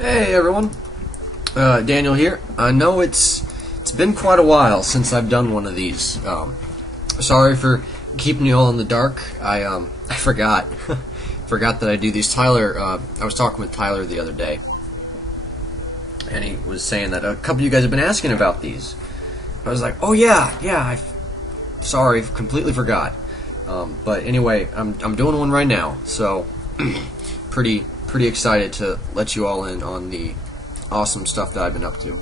Hey everyone, Daniel here. I know it's been quite a while since I've done one of these. Sorry for keeping you all in the dark. I forgot forgot that I do these. I was talking with Tyler the other day, and he was saying that a couple of you guys have been asking about these. I was like, oh yeah. Sorry, completely forgot. But anyway, I'm doing one right now, so pretty excited to let you all in on the awesome stuff that I've been up to.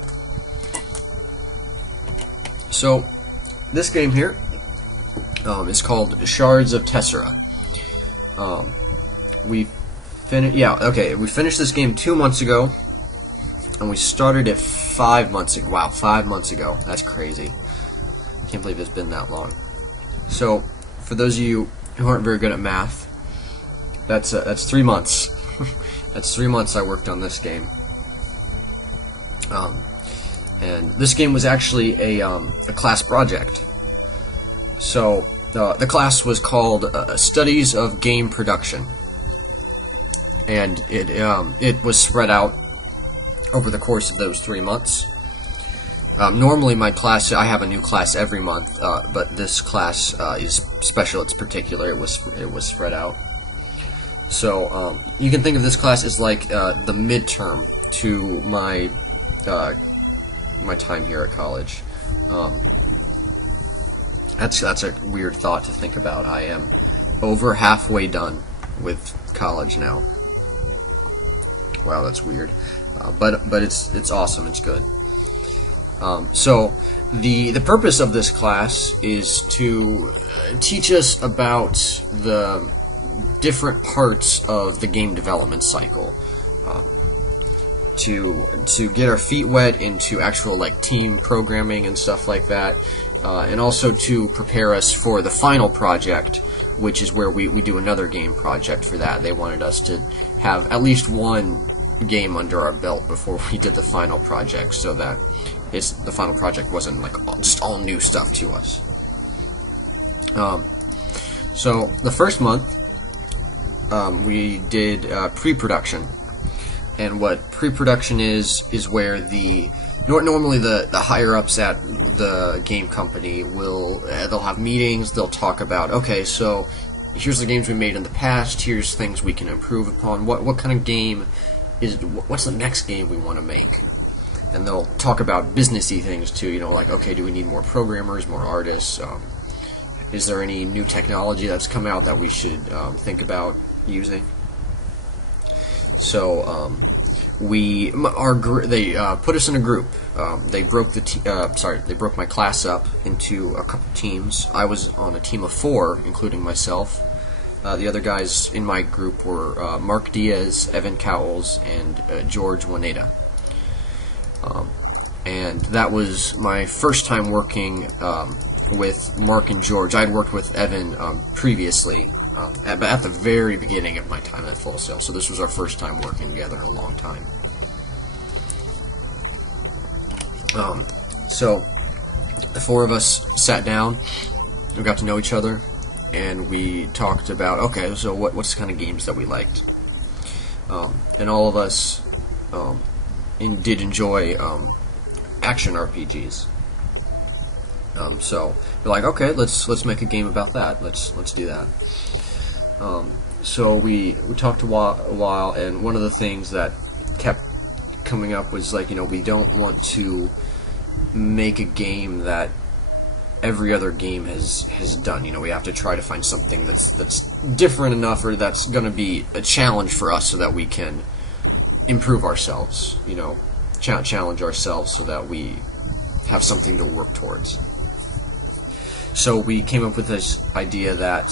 So this game here is called Shards of Tessara. We finished this game 2 months ago, and we started it 5 months ago. Wow, 5 months ago. That's crazy. Can't believe it's been that long. So, for those of you who aren't very good at math, that's 3 months. That's 3 months I worked on this game. And this game was actually a class project. So the class was called Studies of Game Production, and it was spread out over the course of those 3 months. Normally, my class, I have a new class every month, but this class is special. It's particular. It was spread out. So you can think of this class as like the midterm to my my time here at college. That's a weird thought to think about. I am over halfway done with college now. Wow, that's weird. But it's awesome. It's good. So the purpose of this class is to teach us about the different parts of the game development cycle, to get our feet wet into actual like team programming and stuff like that, and also to prepare us for the final project, which is where we do another game project. For that, they wanted us to have at least one game under our belt before we did the final project, so that the final project wasn't like just all new stuff to us. So the first month, we did pre-production, and what pre-production is where normally the higher ups at the game company they'll have meetings. They'll talk about, okay, so here's the games we made in the past. Here's things we can improve upon. What kind of game what's the next game we want to make? And they'll talk about businessy things too. Like, okay, do we need more programmers, more artists? Is there any new technology that's come out that we should think about using? So they put us in a group. They broke my class up into a couple teams. I was on a team of 4, including myself. The other guys in my group were Mark Diaz, Evan Cowles, and George Juaneda. And that was my first time working with Mark and George. I'd worked with Evan previously, at the very beginning of my time at Full Sail, so this was our first time working together in a long time. So the 4 of us sat down, we got to know each other, and we talked about, okay, so what's the kind of games that we liked. And all of us did enjoy action RPGs. So we're like, okay, let's make a game about that. Let's do that. So we talked a while, and one of the things that kept coming up was like, we don't want to make a game that every other game has done. We have to try to find something that's different enough, or that's going to be a challenge for us, so that we can improve ourselves. Challenge ourselves so that we have something to work towards. So we came up with this idea that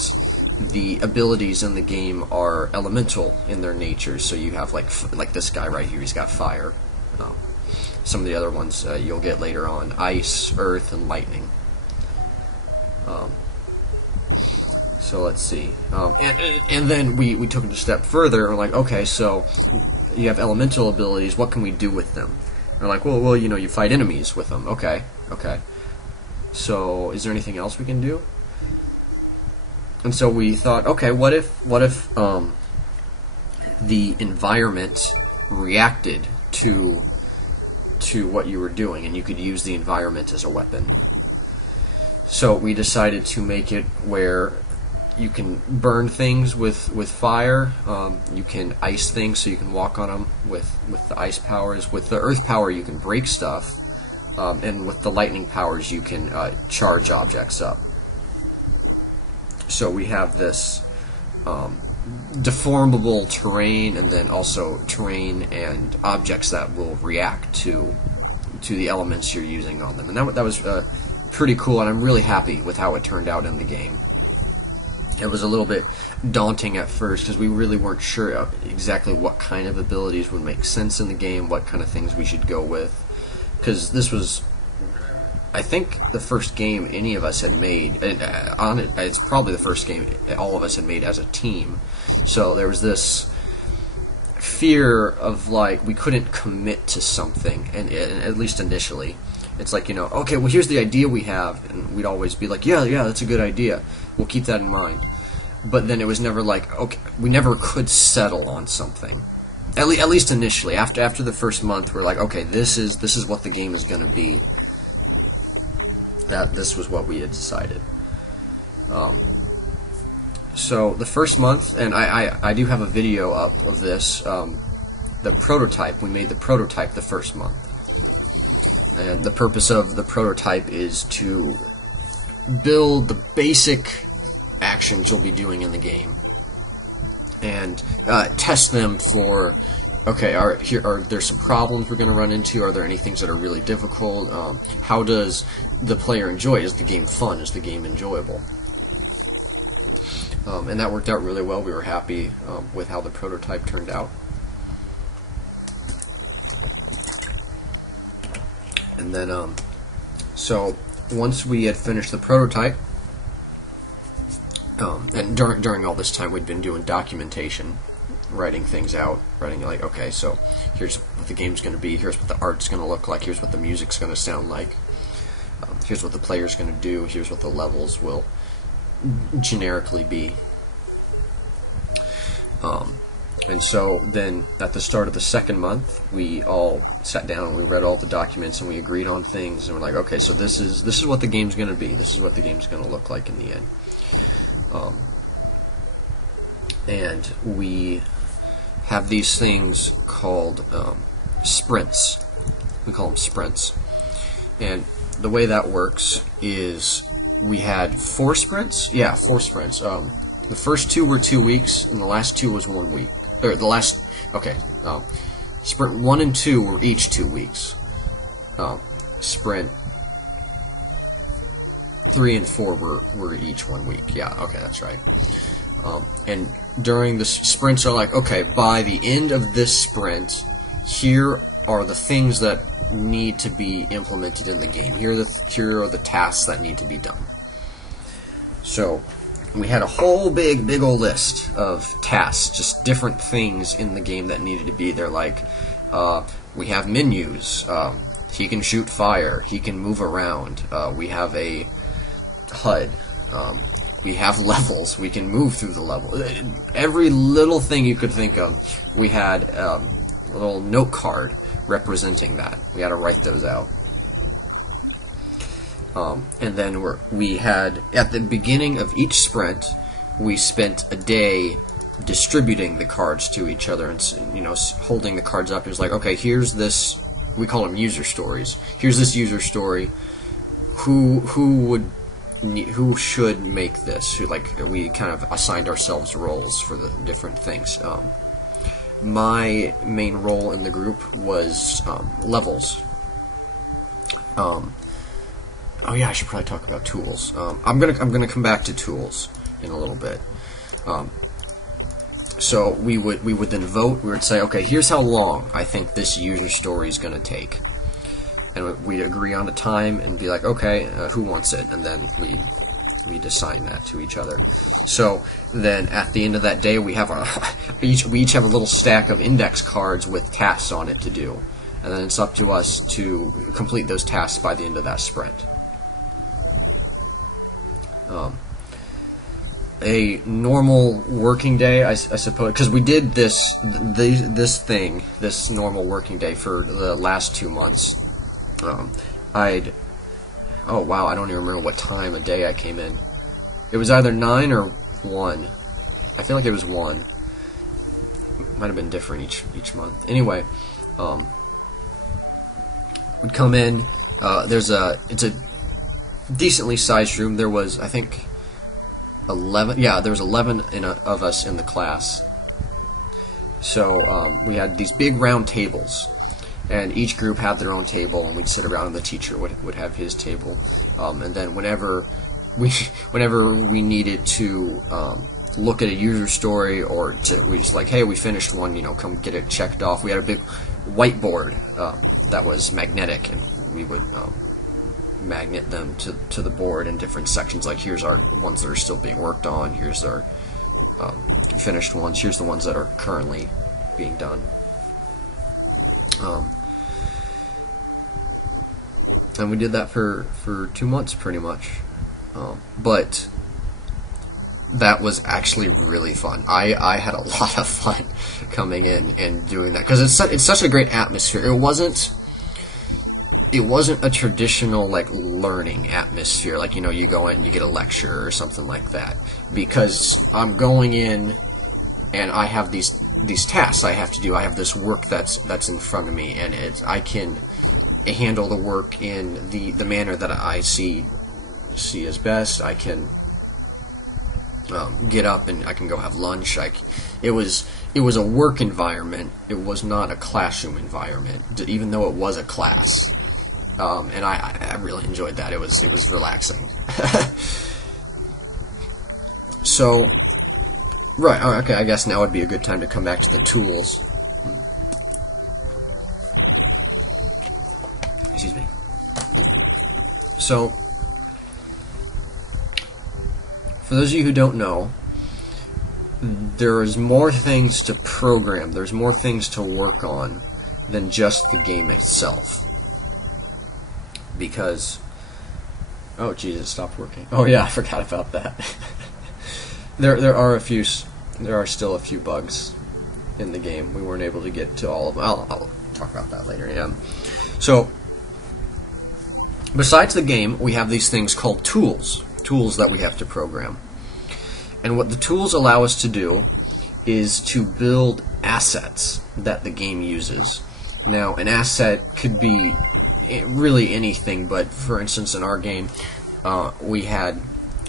the abilities in the game are elemental in their nature. So you have like this guy right here, he's got fire. Some of the other ones you'll get later on: ice, earth, and lightning. So let's see. And then we took it a step further, and we're like, okay, so you have elemental abilities, what can we do with them? And we're like, well, you fight enemies with them. Okay. So is there anything else we can do? And so we thought, okay, what if the environment reacted to what you were doing, and you could use the environment as a weapon. So we decided to make it where you can burn things with fire. You can ice things, so you can walk on them with the ice powers. With the earth power, you can break stuff, and with the lightning powers, you can charge objects up. So we have this deformable terrain, and then also terrain and objects that will react to the elements you're using on them. And that was pretty cool, and I'm really happy with how it turned out in the game. It was a little bit daunting at first because we really weren't sure exactly what kind of abilities would make sense in the game, what kind of things we should go with, because this was, I think, the first game any of us had made. It's probably the first game all of us had made as a team. So there was this fear of, like, we couldn't commit to something, and at least initially. It's like, okay, well, here's the idea we have, and we'd always be like, yeah, that's a good idea. We'll keep that in mind. But then it was never like, okay, we never could settle on something. At least initially. After the first month, we're like, okay, this is what the game is going to be. This was what we had decided. So the first month, and I do have a video up of this, the prototype. We made the prototype the first month. And the purpose of the prototype is to build the basic actions you'll be doing in the game, and test them for, okay, are there some problems we're going to run into? Are there any things that are really difficult? How does the player enjoy? Is the game fun? Is the game enjoyable? And that worked out really well. We were happy with how the prototype turned out. And then, so once we had finished the prototype, and during all this time we'd been doing documentation, writing things out, writing like, okay, so here's what the game's going to be, here's what the art's going to look like, here's what the music's going to sound like, here's what the player's going to do, here's what the levels will generically be. And so then at the start of the second month, we all sat down and we read all the documents and we agreed on things, and we're like, okay, so this is what the game's going to be. This is what the game's going to look like in the end. And we have these things called sprints. We call them sprints. And the way that works is we had 4 sprints. Yeah, 4 sprints. The first 2 were 2 weeks, and the last 2 was 1 week. Sprint 1 and 2 were each 2 weeks. Sprint 3 and 4 were each 1 week. Yeah, okay, that's right. And during the sprints are like, okay, by the end of this sprint, here are the things that need to be implemented in the game. Here are the tasks that need to be done. So we had a whole big old list of tasks, just different things in the game that needed to be there. Like, we have menus. He can shoot fire. He can move around. We have a HUD. We have levels. We can move through the level. Every little thing you could think of, we had a little note card representing that. We had to write those out. And then we had, at the beginning of each sprint, we spent a day distributing the cards to each other and, holding the cards up. It was like, okay, here's this, we call them user stories. Here's this user story. Who should make this? We kind of assigned ourselves roles for the different things. My main role in the group was levels. Oh yeah, I should probably talk about tools. I'm gonna come back to tools in a little bit. So we would then vote. We would say, okay, here's how long I think this user story is gonna take, and we'd agree on a time and be like, okay, who wants it? And then we'd assign that to each other. So then at the end of that day, we each have a little stack of index cards with tasks on it to do, and then it's up to us to complete those tasks by the end of that sprint. a normal working day, I suppose, because we did this normal working day for the last 2 months. I'd Oh wow, I don't even remember what time of day I came in. It was either 9 or 1. I feel like it was 1. Might have been different each month. Anyway, would come in. It's a decently sized room. There was, I think, 11. Yeah, there was 11 of us in the class. So we had these big round tables, and each group had their own table, and we'd sit around, and the teacher would have his table. And then whenever we needed to look at a user story, or we just like, hey, we finished one, come get it checked off. We had a big whiteboard that was magnetic, and we would magnet them to the board in different sections. Like, here's our ones that are still being worked on. Here's our finished ones. Here's the ones that are currently being done. And we did that for 2 months pretty much. But that was actually really fun. I had a lot of fun coming in and doing that, because it's such a great atmosphere. It wasn't a traditional like learning atmosphere, like you go in and you get a lecture or something like that, because I'm going in and I have these tasks I have to do. I have this work that's in front of me, and I can handle the work in the manner that I see as best. I can get up and I can go have lunch. It was a work environment. It was not a classroom environment, even though it was a class. And I really enjoyed that. It was relaxing. So, right, okay, I guess now would be a good time to come back to the tools. Excuse me. So, for those of you who don't know, there's more things to program, there's more things to work on than just the game itself. Because, oh geez, it stopped working. Oh yeah, I forgot about that. There are still a few bugs in the game. We weren't able to get to all of them. I'll talk about that later. Yeah. So, besides the game, we have these things called tools that we have to program. And what the tools allow us to do is to build assets that the game uses. Now, an asset could be really anything, but for instance, in our game, we had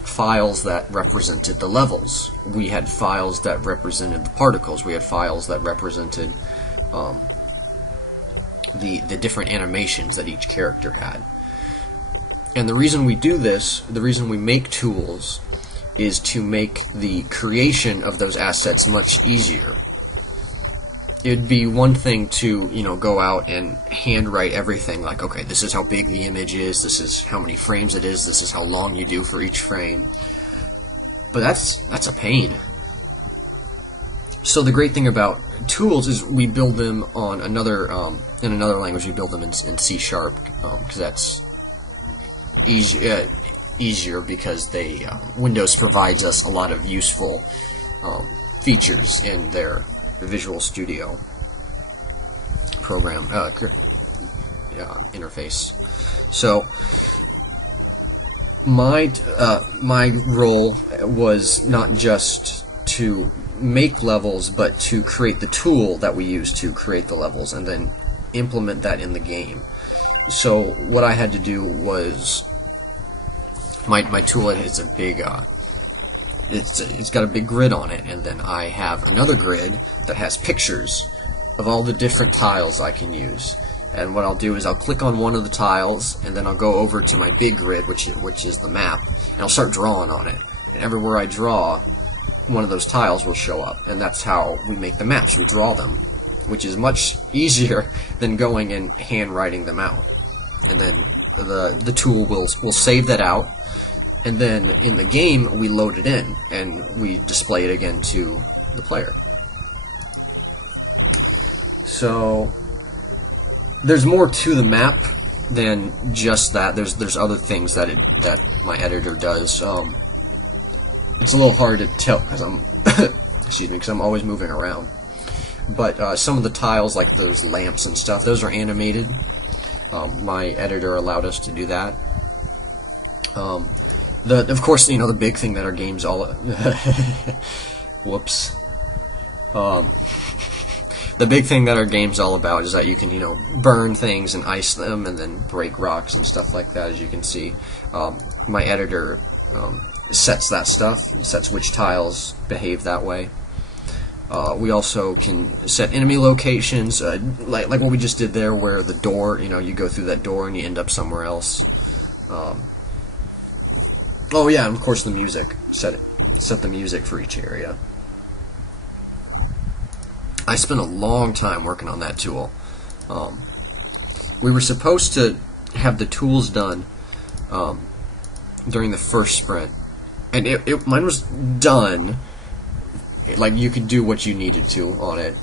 files that represented the levels. We had files that represented the particles. We had files that represented the different animations that each character had. And the reason we do this, the reason we make tools, is to make the creation of those assets much easier. It'd be one thing to, go out and handwrite everything, like, okay, this is how big the image is, this is how many frames it is, this is how long you do for each frame. But that's a pain. So the great thing about tools is we build them on in another language. We build them in C#, because that's easier, because Windows provides us a lot of useful features in their Visual Studio program interface. So my role was not just to make levels, but to create the tool that we use to create the levels and then implement that in the game. So what I had to do was, my tool is a big it's got a big grid on it, and then I have another grid that has pictures of all the different tiles I can use. And what I'll do is I'll click on one of the tiles, and then I'll go over to my big grid, which is the map, and I'll start drawing on it. And everywhere I draw, one of those tiles will show up, and that's how we make the maps. We draw them, which is much easier than going and handwriting them out. And then the tool will save that out. And then in the game, we load it in, and we display it again to the player. So there's more to the map than just that. There's other things that my editor does. it's a little hard to tell because I'm excuse me, because I'm always moving around. But some of the tiles, like those lamps and stuff, those are animated. My editor allowed us to do that. Of course, the big thing that our game's all whoops. The big thing that our game's all about is that you can, burn things and ice them and then break rocks and stuff like that, as you can see. My editor sets that stuff, sets which tiles behave that way. We also can set enemy locations, like what we just did there, where the door, you go through that door and you end up somewhere else. Oh yeah, and of course the music. Set the music for each area. I spent a long time working on that tool. We were supposed to have the tools done during the first sprint, and mine was done. Like, you could do what you needed to on it,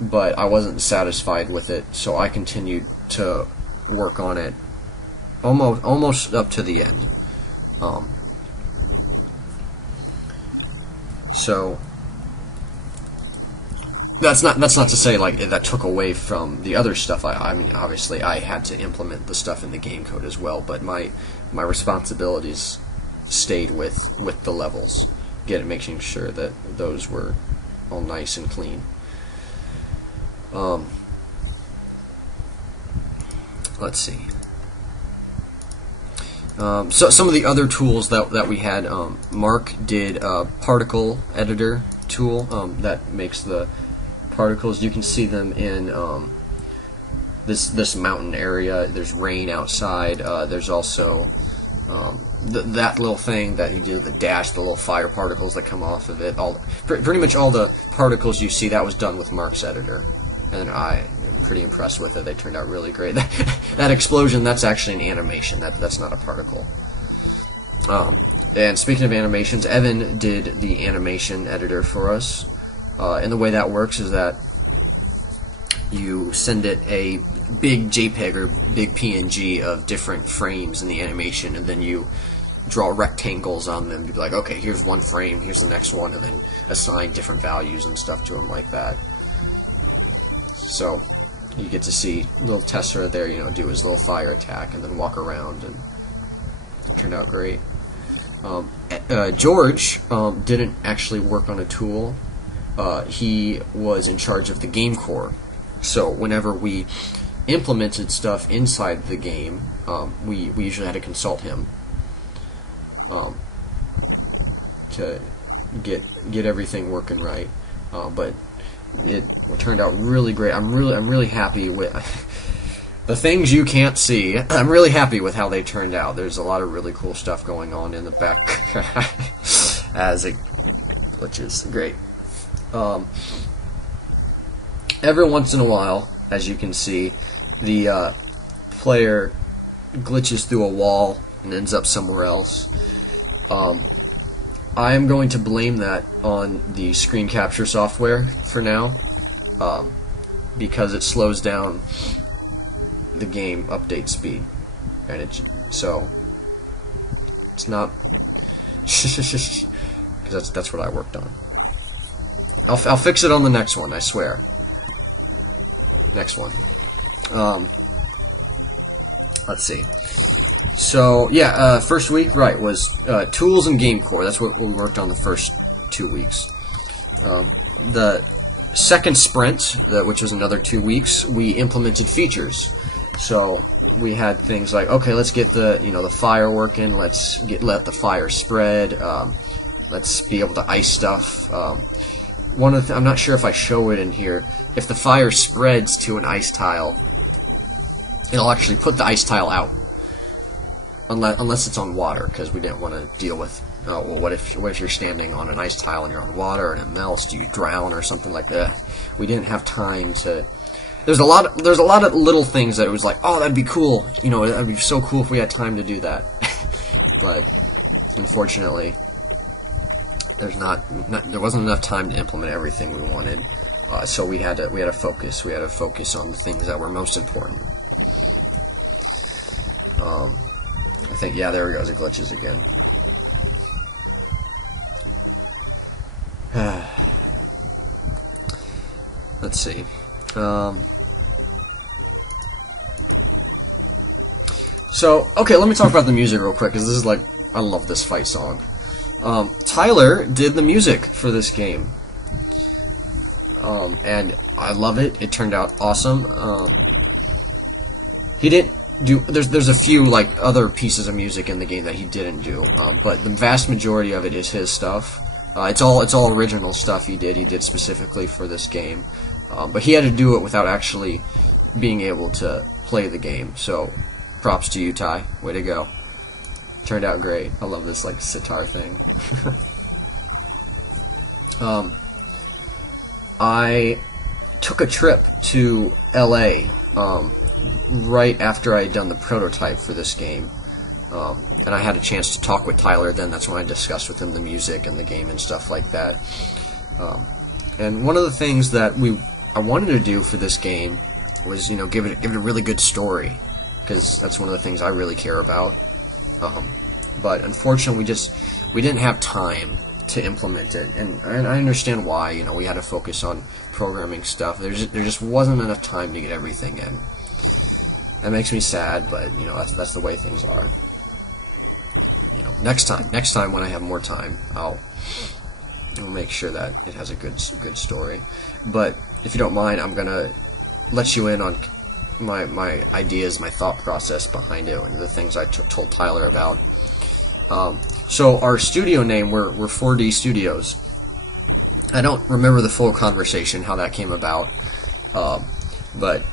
but I wasn't satisfied with it, so I continued to work on it almost up to the end. So that's not to say like that took away from the other stuff. I mean, obviously I had to implement the stuff in the game code as well, but my responsibilities stayed with the levels, making sure that those were all nice and clean. Let's see. So some of the other tools that we had, Mark did a particle editor tool that makes the particles. You can see them in this mountain area. There's rain outside. There's also that little thing that he did, the dash, the little fire particles that come off of it. Pretty much all the particles you see, that was done with Mark's editor. And I'm pretty impressed with it. They turned out really great. That explosion, that's actually an animation. That's not a particle. And speaking of animations, Evan did the animation editor for us. And the way that works is that you send it a big JPEG or big PNG of different frames in the animation, and then you draw rectangles on them to be like, okay, here's one frame, here's the next one, and then assign different values and stuff to them like that. So you get to see little Tessara there, do his little fire attack and then walk around, and it turned out great. George didn't actually work on a tool. He was in charge of the game core. So whenever we implemented stuff inside the game, we usually had to consult him to get everything working right. But it turned out really great. I'm really happy with the things you can't see. I'm really happy with how they turned out. There's a lot of really cool stuff going on in the back as it glitches. Great. Every once in a while, as you can see, the player glitches through a wall and ends up somewhere else. I am going to blame that on the screen capture software for now, because it slows down the game update speed, and so it's not because that's what I worked on. I'll fix it on the next one, I swear. Next one. Let's see. So yeah, first week, right, was tools and game core. That's what we worked on the first 2 weeks. The second sprint, which was another 2 weeks, we implemented features. So we had things like, okay, let's get the fire working. Let's let the fire spread. Let's be able to ice stuff. I'm not sure if I show it in here. If the fire spreads to an ice tile, it'll actually put the ice tile out. Unless it's on water, because we didn't want to deal with, well, what if you're standing on an ice tile and you're on water and it melts? Do you drown or something like that? We didn't have time to. There's a lot of little things that it was like, oh, that'd be cool. That'd be so cool if we had time to do that. But unfortunately, there wasn't enough time to implement everything we wanted. So we had to focus. We had to focus on the things that were most important. I think, yeah, there we go. It glitches again. see. So, okay, let me talk about the music real quick, because this is like, I love this fight song. Tyler did the music for this game. And I love it. It turned out awesome. He didn't do. There's a few like other pieces of music in the game that he didn't do, but the vast majority of it is his stuff. It's all original stuff he did. He did specifically for this game, but he had to do it without actually being able to play the game. So, props to you, Ty. Way to go. Turned out great. I love this like sitar thing. I took a trip to LA right after I had done the prototype for this game, and I had a chance to talk with Tyler then. That's when I discussed with him the music and the game and stuff like that. And one of the things that I wanted to do for this game was, give it a really good story, because that's one of the things I really care about. But unfortunately, we didn't have time to implement it, and I understand why. We had to focus on programming stuff. There just wasn't enough time to get everything in. That makes me sad, but that's the way things are. Next time when I have more time, I'll make sure that it has a good story. But if you don't mind, I'm gonna let you in on my ideas, my thought process behind it, and the things I told Tyler about. So our studio name, we're 4D Studios. I don't remember the full conversation, how that came about, but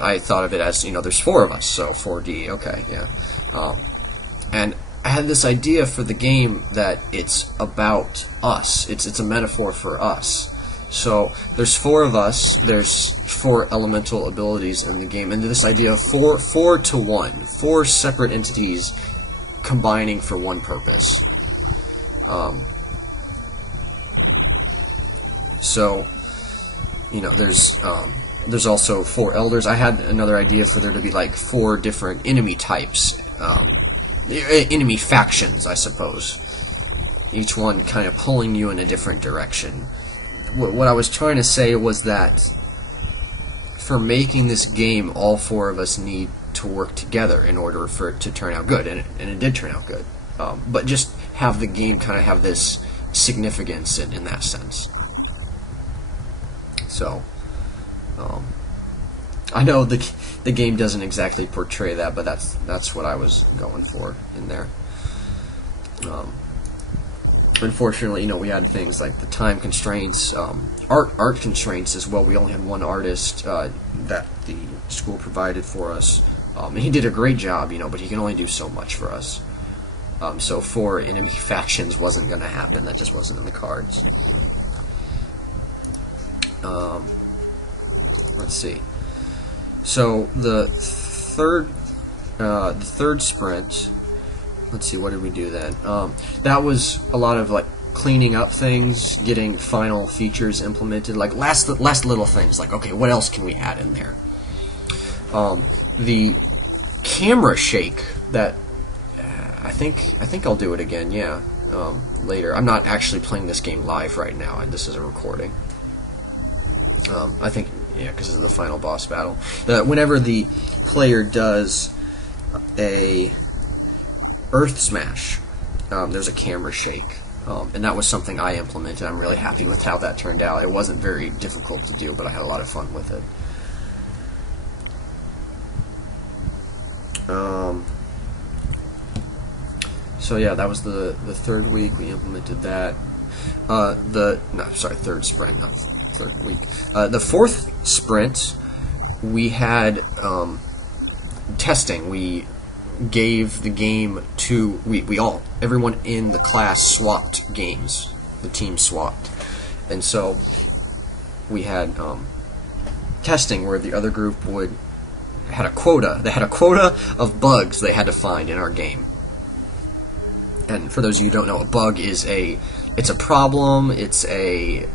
I thought of it as, there's 4 of us, so 4D, okay, yeah. And I had this idea for the game that it's about us. It's a metaphor for us. So there's 4 of us, there's 4 elemental abilities in the game, and this idea of 4 to 1, 4 separate entities combining for one purpose. So, there's also 4 elders. I had another idea for there to be like 4 different enemy types, enemy factions, I suppose. Each one kind of pulling you in a different direction. What I was trying to say was that for making this game, all 4 of us need to work together in order for it to turn out good, and it did turn out good. But just have the game kind of have this significance in that sense. So, I know the game doesn't exactly portray that, but that's what I was going for in there. Unfortunately, we had things like the time constraints, art constraints as well. We only had one artist that the school provided for us. And he did a great job, but he can only do so much for us. So 4 enemy factions wasn't going to happen. That just wasn't in the cards. Let's see. So the third sprint. Let's see. What did we do then? That was a lot of like cleaning up things, getting final features implemented, like last little things. Like, okay, what else can we add in there? The camera shake that I think I'll do it again. Yeah, later. I'm not actually playing this game live right now. This is a recording. I think because of the final boss battle. Whenever the player does a Earth Smash, there's a camera shake, and that was something I implemented. I'm really happy with how that turned out. It wasn't very difficult to do, but I had a lot of fun with it. So yeah, that was the 3rd week. We implemented that. Third sprint, not 3rd week. The 4th sprint, we had testing. We gave the game to everyone in the class swapped games. The team swapped, and so we had testing where the other group had a quota. They had a quota of bugs they had to find in our game. And for those of you who don't know, a bug is it's a problem. It's an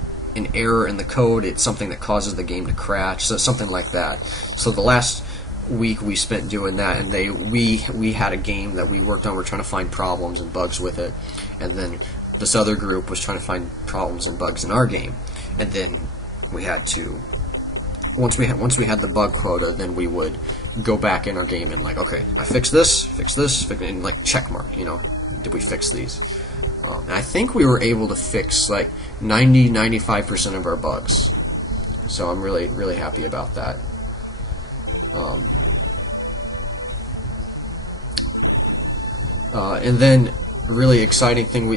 error in the code. It's something that causes the game to crash. So something like that. So the last week we spent doing that, and we had a game that we worked on. We're trying to find problems and bugs with it, and then this other group was trying to find problems and bugs in our game, and then we had to once we had the bug quota, then we would go back in our game and like, okay, I fixed this, and like check mark, did we fix these? And I think we were able to fix like 95% of our bugs. So I'm really, really happy about that. And then really exciting thing,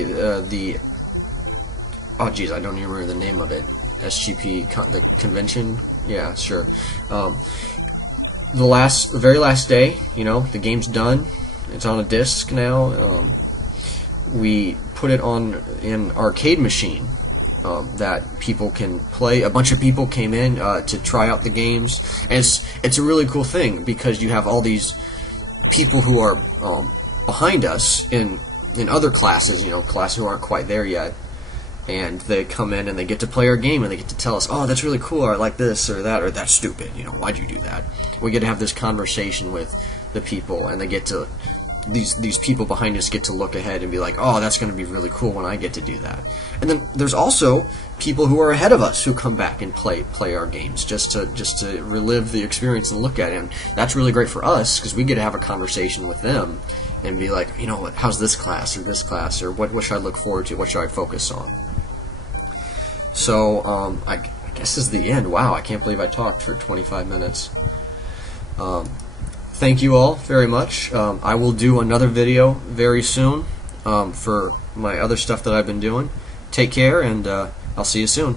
oh geez, I don't even remember the name of it. The convention, yeah, sure. The very last day, the game's done. It's on a disc now. We put it on an arcade machine that people can play. A bunch of people came in to try out the games, and it's a really cool thing because you have all these people who are behind us in other classes, classes who aren't quite there yet, and they come in and they get to play our game and they get to tell us, oh, that's really cool, or I like this or that, or that's stupid, why'd you do that? We get to have this conversation with the people, and they get to these people behind us get to look ahead and be like, oh, that's going to be really cool when I get to do that. And then there's also people who are ahead of us who come back and play our games just to relive the experience and look at it. And that's really great for us because we get to have a conversation with them and be like, what, how's this class, or what should I look forward to, what should I focus on? So I guess this is the end. Wow, I can't believe I talked for 25 minutes. Thank you all very much. I will do another video very soon for my other stuff that I've been doing. Take care, and I'll see you soon.